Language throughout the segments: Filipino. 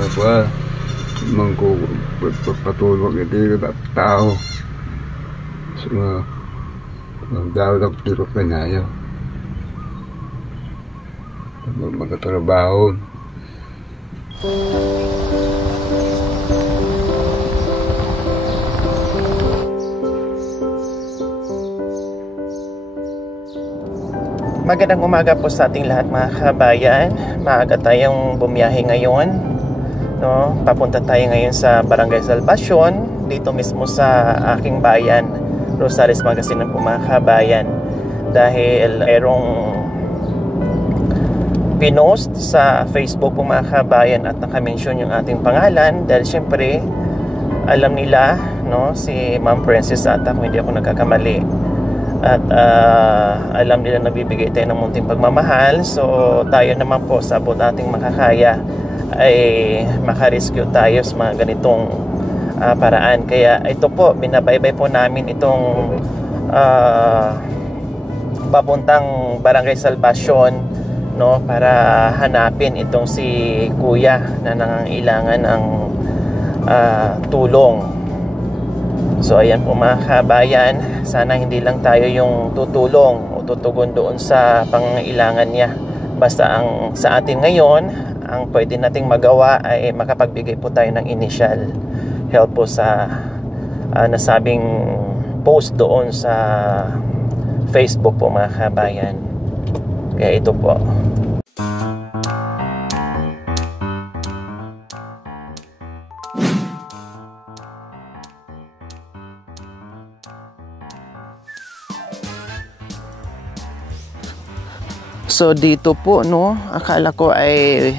apa mengko patulog iti tao semua daw tiro kanayo magtrabaho. Magandang umaga po sa ating lahat mga kabayan. Maaga tayong bumiyahe ngayon, no? Papunta tayo ngayon sa Barangay Salvacion, dito mismo sa aking bayan, Rosales Pangasinan po mga kabayan. Dahil mayroong pinost sa Facebook po mga kabayan at nakamention yung ating pangalan. Dahil syempre, alam nila, no, si Ma'am Princess Ata, kung hindi ako nagkakamali. At alam nila na bibigay tayo ng munting pagmamahal. So tayo naman po sa abot ating makakaya ay makarescue tayo sa mga ganitong paraan. Kaya ito po, binabaybay po namin itong papuntang Barangay Salvacion, no, para hanapin itong si kuya na nangangailangan ng tulong. So ayan po mga kabayan, sana hindi lang tayo yung tutulong o tutugon doon sa pangangailangan niya. Basta ang sa atin ngayon, ang pwede nating magawa ay makapagbigay po tayo ng initial help po sa nasabing post doon sa Facebook po mga kabayan. Kaya ito po. So dito po, no, akala ko ay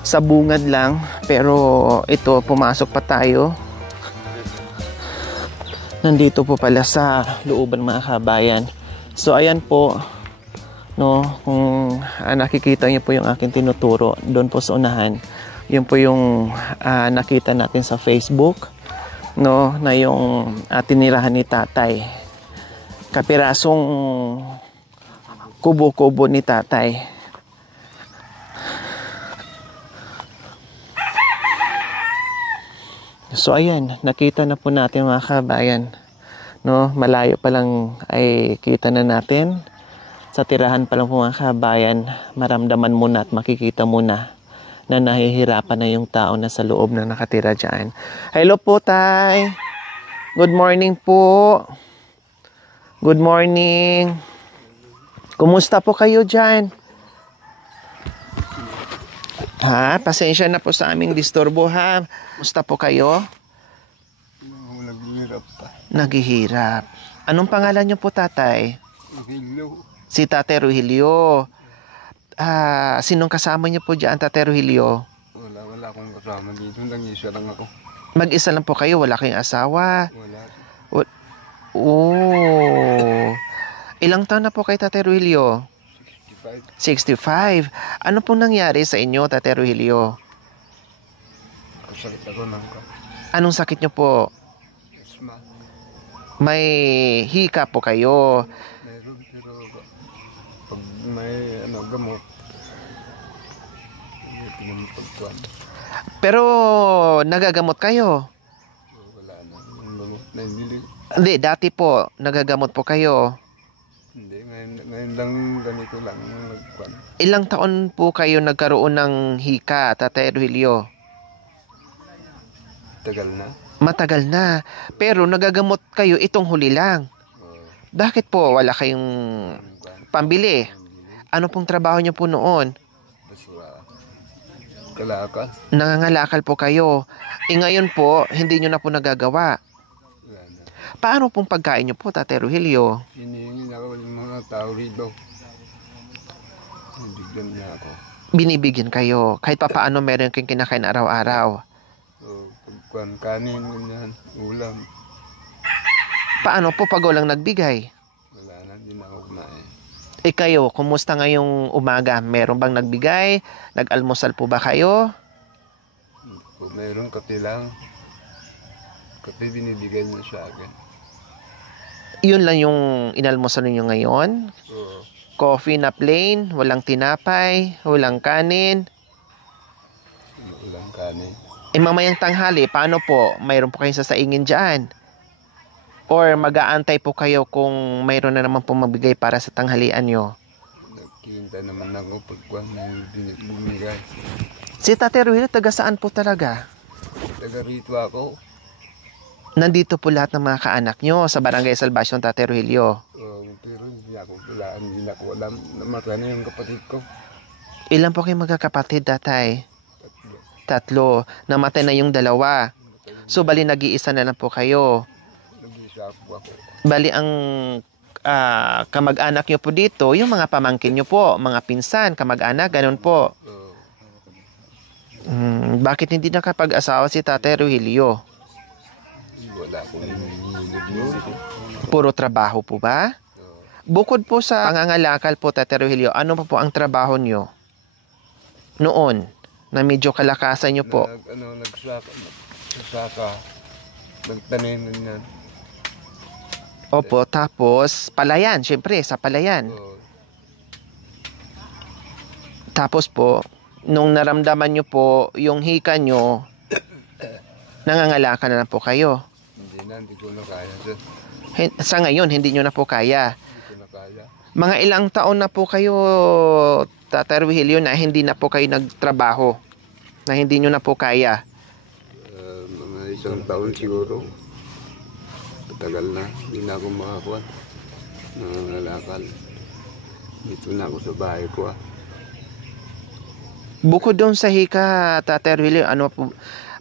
sa bungad lang, pero ito, pumasok pa tayo. Nandito po pala sa looban mga kabayan. So ayan po, no, kung nakikita niyo po yung aking tinuturo doon po sa unahan, yun po yung nakita natin sa Facebook, no, na yung tinirahan ni tatay. Kapirasong kubo-kubo ni tatay. So ayan, nakita na po natin mga kabayan, no, malayo pa lang ay kita na natin. Sa tirahan pa lang po mga kabayan, maramdaman muna at makikita muna na nahihirapan na yung tao na sa loob na nakatira dyan. Hello po, tay. Good morning po. Good morning. Kumusta po kayo dyan? Ha? Pasensya na po sa aming disturbo, ha? Kumusta po kayo? Naghihirap pa. Naghihirap. Anong pangalan niyo po, tatay? Rogelio. Si Tatay Rogelio. Sinong kasama niyo po dyan, Tatay Rogelio? Wala akong kasama dito. Nag-isa lang ako. Mag-isa lang po kayo? Wala kayong asawa? Wala. Oh. Ilang taon na po kay Tatay Rogelio? 65. Ano pong nangyari sa inyo, Tatay Rogelio? Kasakit ako ng Anong sakit niyo po? asma. May hika po kayo. Meron pero pag may gamot, hindi pinapagkuhan. Pero nagagamot kayo? Wala na. Yung gamot na hindi. Hindi, dati po, nagagamot po kayo. Hindi, ngayon lang ganito lang nagkuhan. Ilang taon po kayo nagkaroon ng hika, Tatay Rogelio? Tagal na. Matagal na. Pero nagagamot kayo itong huli lang. Bakit po wala kayong pambili? Ano pong trabaho niyo po noon? Basura. Kalakal. Nangangalakal po kayo. Ngayon po, hindi niyo na po nagagawa. Wala na. Paano pong pagkain niyo po, Tatay Rogelio? Hinihingi na ako yung mga tao rito. Bigyan niya ako. Binibigyan kayo. Kahit pa paano meron kayong kinakain araw-araw. So, pagkuhan kanin, ganyan, ulam. Paano po pag walang nagbigay? Wala na, hindi na ako kumain. Kayo, kumusta ngayong umaga? Meron bang nagbigay? Nag-almusal po ba kayo? Kung mayroon kape lang, kape binibigay niya sa akin. Yun lang yung inalmusal ninyo ngayon? Oo. Coffee na plain, walang tinapay, walang kanin. Walang kanin. Mamayang tanghali, paano po? Mayroon po kayong sasaingin dyan? Or mag-aantay po kayo kung mayroon na naman po magbigay para sa tanghalian nyo? Nagkihinta naman ako pagkuhan na bumigay. Si Tate Rogelio, taga saan po talaga? Taga rito ako. Nandito po lahat ng mga kaanak nyo sa Barangay Salvacion, Tate Rogelio. Pero hindi ako alam. Namatay na yung kapatid ko. Ilan po kayong magkakapatid, tatay? Tatlo. 3. Namatay na yung 2. So, bali nag-iisa na lang po kayo. Nag-isa po ako. Bali ang kamag-anak nyo po dito, yung mga pamangkin nyo po, mga pinsan, kamag-anak, ganun po. Bakit hindi nakapag-asawa si Tate Rogelio? Wala akong hinilid yun. Puro trabaho po ba? Bukod po sa pangangalakal po, Tate Rogelio, ano pa po ang trabaho nyo? Noon, na medyo kalakasan nyo po. Nagsaka. Nagtanim yan. Opo, tapos palayan, syempre, sa palayan. Tapos po, nung naramdaman nyo po yung hika nyo, nangangalakan na po kayo. Hindi ko na kaya, sir. Sa ngayon, hindi nyo na po kaya. Hindi ko na kaya. Mga ilang taon na po kayo, Tate Rogelio, na hindi na po kayo nagtrabaho, na hindi nyo na po kaya. Mga 1 taon siguro. Tagal na, hindi na ako makakuha. Nangangalakal. Dito na ako sa bahay ko. Bukod doon sa hika, Tate Rogelio,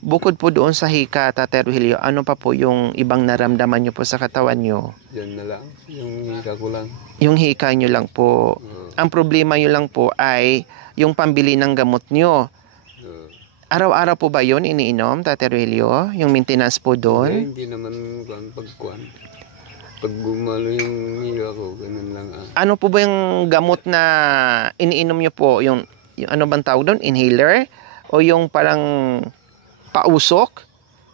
bukod po doon sa hika, Tate Rogelio, ano pa po yung ibang naramdaman nyo po sa katawan nyo? Yan na lang, yung hika ko lang. Yung hika nyo lang po. Ang problema nyo lang po ay yung pambili ng gamot nyo. Araw-araw po ba yun iniinom, Tate Rogelio? Yung maintenance po doon? Hindi naman pagkuhan. Pag gumalo yung hika ko, ganun lang. Ano po ba yung gamot na iniinom nyo po? Yung ano bang tawag doon? Inhaler? O yung parang pausok?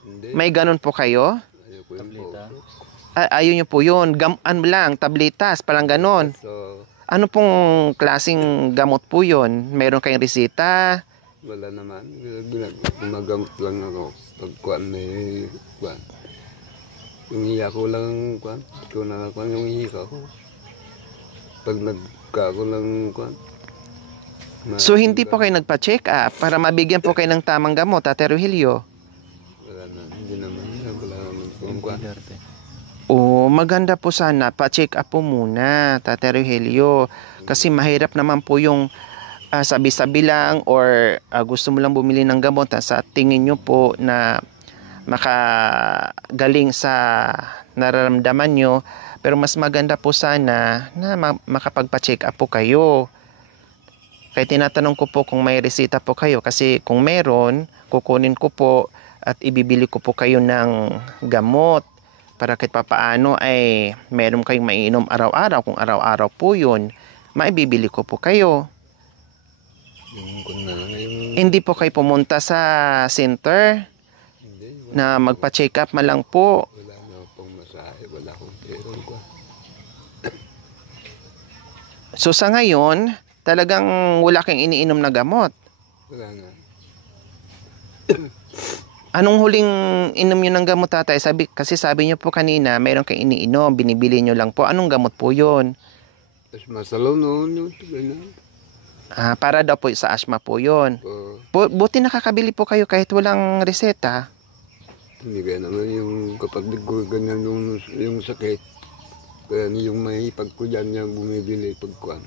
Hindi. May ganun po kayo? Ayoko yung pausok. Ayaw nyo po yun. Ano lang, tabletas, parang ganun. So, Ano pong klaseng gamot po yun? Meron kayong resita? wala naman. Gumagamot lang ako. Pagkuhan may kuhan. Yung hika ko lang kuhan. Hindi ko nakakuhan yung hika ko. Pag nagka ko lang kuhan. So hindi po kayo nagpa-check up para mabigyan po kayo ng tamang gamot, Tate Rogelio? Wala na. Hindi naman. Wala naman kung kuhan. Maganda po sana pa-check up po muna, Tate Rogelio. Kasi mahirap naman po yung sabi-sabi lang or gusto mo lang bumili ng gamot sa tingin nyo po na makagaling sa nararamdaman nyo. Pero mas maganda po sana na makapagpa-check up po kayo. Kaya tinatanong ko po kung may resita po kayo kasi kung meron, kukunin ko po at ibibili ko po kayo ng gamot para kahit papaano ay meron kayong maiinom araw-araw. Kung araw-araw po yun, maibibili ko po kayo. Hindi po kayo pumunta sa center na magpa-check up man lang po. Wala na akong masahe. Wala akong pera ko. So sa ngayon, talagang wala kang iniinom na gamot. Wala nga. Anong huling inom nyo ng gamot, tatay? Kasi sabi nyo po kanina, mayroon kang iniinom, binibili nyo lang po. Anong gamot po yun? Tapos masalaw noon yung ganyan. Para daw po sa asthma po yun. Buti nakakabili po kayo kahit walang reseta. Hindi kaya naman yung kapatid ko ganyan yung sakit. Kaya yung may pag ko dyan yung bumibili pagkuhan.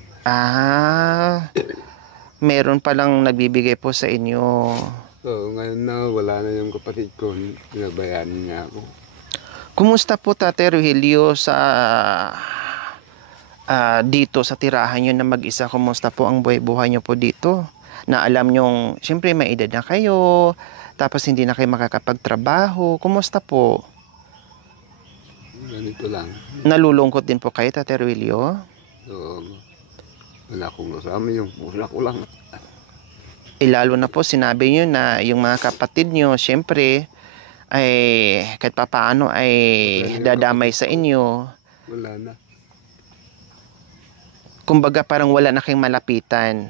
Meron palang nagbibigay po sa inyo. So ngayon na wala na yung kapatid ko, pinabayaan niya ako. Kumusta po, Tate Rogelio, sa dito sa tirahan nyo na mag-isa? Kumusta po ang buhay nyo po dito? Na alam nyong, siyempre may edad na kayo, tapos hindi na kayo makakapagtrabaho. Kumusta po? Ganito lang. Nalulungkot din po kayo, Tate Rogelio? So, wala akong kasama, yung pusa ko lang. Lalo na po sinabi nyo na yung mga kapatid nyo, siyempre, ay kahit papaano ay dadamay sa inyo. Wala na. kumbaga parang wala na kayong malapitan.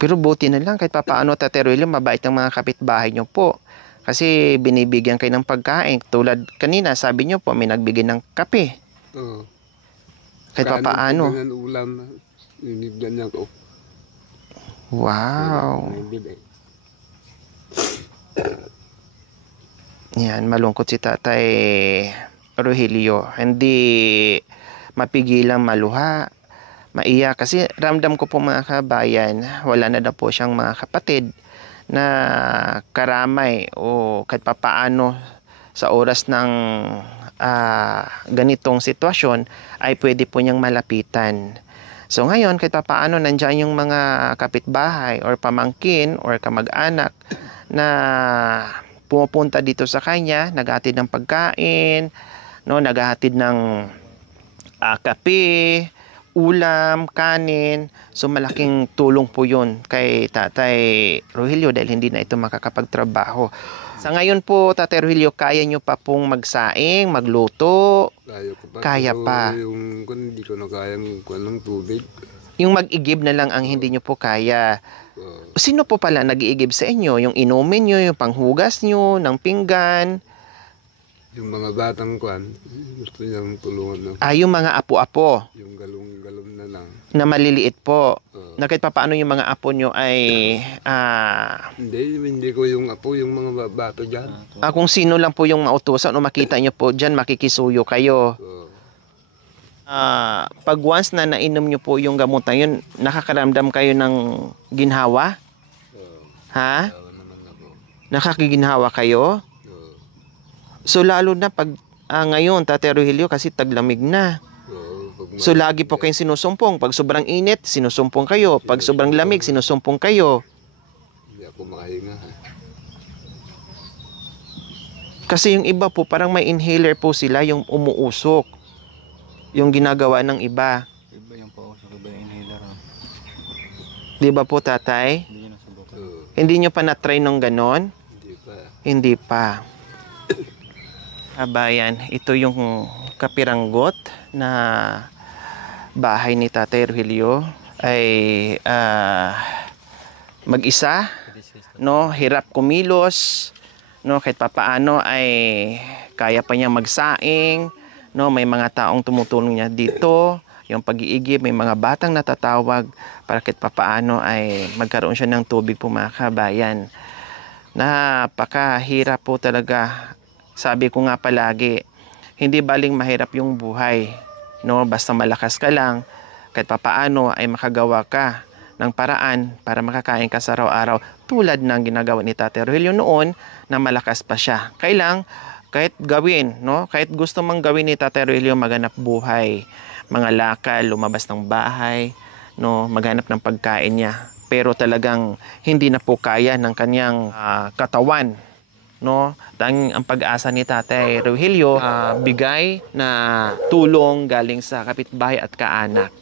Pero buti na lang kahit papaano, Tate Rogelio, mabait ang mga kapitbahay nyo po. Kasi binibigyan kayo ng pagkain. Tulad kanina, sabi nyo po, may nagbigay ng kape. Oo. Kahit papaano. Ganyan ulam na. Ganyan ko. Wow. Yan, malungkot si Tatay Rogelio. Hindi mapigilang maluha, maiyak. Kasi ramdam ko po mga kabayan, wala na daw po siyang mga kapatid na karamay o kahit papaano sa oras ng ganitong sitwasyon ay pwede po niyang malapitan. So ngayon, kahit papaano nandiyan yung mga kapitbahay or pamangkin or kamag-anak na pumupunta dito sa kanya, naghahatid ng pagkain, no, naghahatid ng kape, ulam, kanin. So malaking tulong po yun kay Tatay Rogelio dahil hindi na ito makakapagtrabaho. Sa ngayon po, Tatay Rogelio, kaya nyo pa pong magsaing, magluto? Kaya ko pa. Kaya pero pa. Yung hindi ko na kayang ng tubig. Yung mag-igib na lang ang hindi nyo po kaya. Sino po pala nag-iigib sa inyo? Yung inumin nyo, yung panghugas nyo, ng pinggan? Yung mga batang kwan, gusto niyang tulungan na. Yung mga apo-apo? Yung galong-galong na lang. Na maliliit po? Na kahit papaano yung mga apo nyo ay... Hindi ko yung apo, yung mga bato dyan. kung sino lang po yung mautusan o makita nyo po dyan, makikisuyo kayo. Pag once na nainom nyo po yung gamot na yun, nakakaramdam kayo ng ginhawa? Ha? Nakakiginhawa kayo? So lalo na pag ngayon, Tatay Rogelio, kasi taglamig na. So lagi po kayong sinusumpong. Pag sobrang init, sinusumpong kayo. Pag sobrang lamig, sinusumpong kayo. Hindi ako makahinga. Kasi yung iba po, parang may inhaler po sila, yung umuusok. Yung ginagawa ng iba. Iba yung pausok, iba yung inhaler. Di ba po, Tatay? Hindi na subukan. Hindi nyo pa na-try nung ganon? Hindi pa. Hindi pa. Kabayan, ito yung kapiranggot na bahay ni Tatay Rogelio ay mag-isa, no, hirap kumilos, no, kahit papaano ay kaya pa niya magsaing, no, may mga taong tumutulong niya dito, yung pag-iigib, may mga batang natatawag para kahit papaano ay magkaroon siya ng tubig po mga kabayan. Napakahirap po talaga. Sabi ko nga palagi, hindi baling mahirap yung buhay, no? Basta malakas ka lang, kahit papaano ay makagawa ka ng paraan para makakain ka sa araw-araw tulad ng ginagawa ni Tatay Rogelio noon na malakas pa siya. Kahit gawin, no? Kahit gusto mang gawin ni Tatay Rogelio maghanap buhay, mga lakal, lumabas ng bahay, no? Maghanap ng pagkain niya. Pero talagang hindi na po kaya ng kanyang katawan, no? Ang pag-asa ni Tatay Rogelio, bigay na tulong galing sa kapitbahay at kaanak,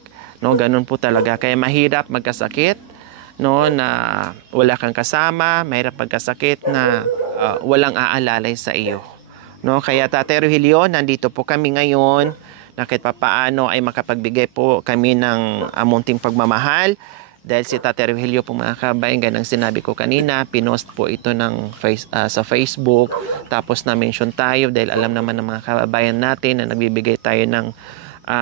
no? Ganun po talaga. Kaya mahirap magkasakit, no, na wala kang kasama, mahirap magkasakit na walang aalalay sa iyo, no? Kaya Tatay Rogelio, nandito po kami ngayon na kahit papaano ay makapagbigay po kami ng munting pagmamahal. Dahil si Tatay Rogelio po mga kabayan, ganang sinabi ko kanina, pinost po ito sa Facebook. Tapos na-mention tayo dahil alam naman ng mga kababayan natin na nagbibigay tayo ng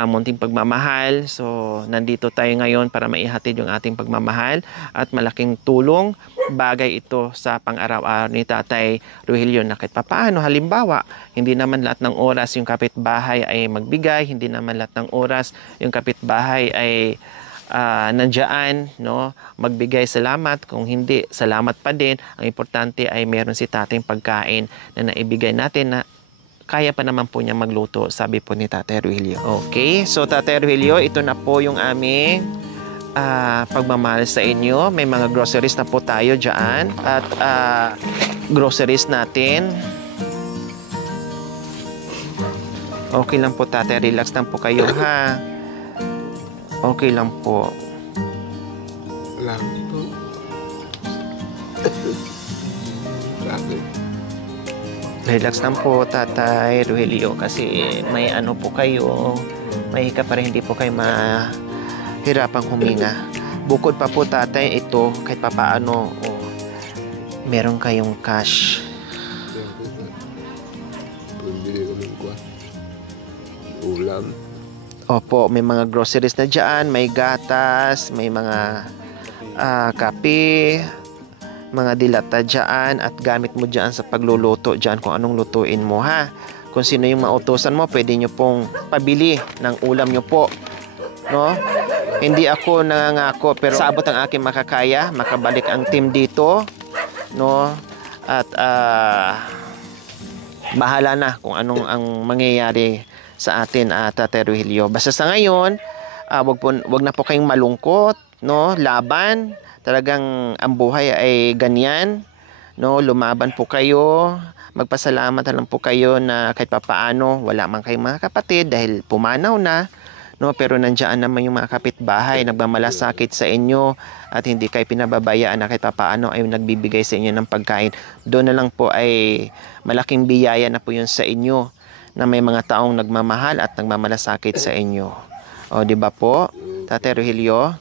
munting pagmamahal. So nandito tayo ngayon para maihatid yung ating pagmamahal at malaking tulong. Bagay ito sa pang-araw-araw ni Tatay Rogelio na kahit papaano. Halimbawa, hindi naman lahat ng oras yung kapitbahay ay magbigay. Hindi naman lahat ng oras yung kapitbahay ay nandiyan, no, magbigay salamat. Kung hindi, salamat pa din. Ang importante ay meron si tatayng pagkain na naibigay natin na kaya pa naman po niya magluto, sabi po ni Tatay Rogelio. Okay, so Tatay Rogelio, ito na po yung aming pagmamahal sa inyo. May mga groceries na po tayo dyan at groceries natin. Okay lang po, Tatay, relax lang po kayo, ha. Okay lang po. Wala po. Grabe. Relax lang po, Tatay Rogelio, kasi may ano po kayo, mahika para hindi po kayo mahirapang huminga. Bukod pa po tatay, ito kahit papaano, meron kayong cash. Pambili ko ng ulam. Opo, may mga groceries na dyan, may gatas, may mga kape, mga dilata dyan, at gamit mo dyan sa pagluluto dyan kung anong lutuin mo, ha. Kung sino yung mautusan mo, pwede nyo pong pabili ng ulam nyo po, no? Hindi ako nangangako, pero sa abot ang aking makakaya, makabalik ang team dito, no? At bahala na kung anong ang mangyayari sa atin, Tatay Rogelio. Basta sa ngayon, wag na po kayong malungkot, no? Laban. Talagang ang buhay ay ganyan, no? Lumaban po kayo. Magpasalamat na lang po kayo na kahit papaano wala man kayong mga kapatid dahil pumanaw na, no? Pero nandiyan naman yung mga kapitbahay nagmamalasakit sa inyo at hindi kayo pinababayaan na kahit papaano ay nagbibigay sa inyo ng pagkain. Doon na lang po ay malaking biyaya na po yun sa inyo, na may mga taong nagmamahal at nagmamalasakit sa inyo. O, di ba po, Tatay Rogelio?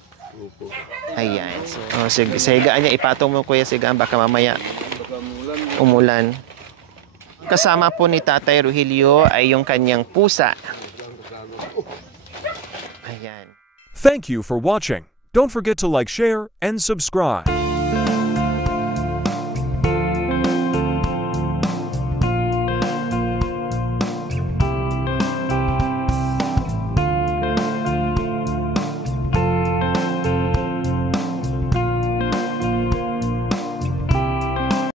Ayan. Sige, sa higaan niya, ipatong mo kuya sa higaan, baka mamaya umulan. Kasama po ni Tatay Rogelio ay yung kanyang pusa. Ayan. Thank you for watching. Don't forget to like, share, and subscribe.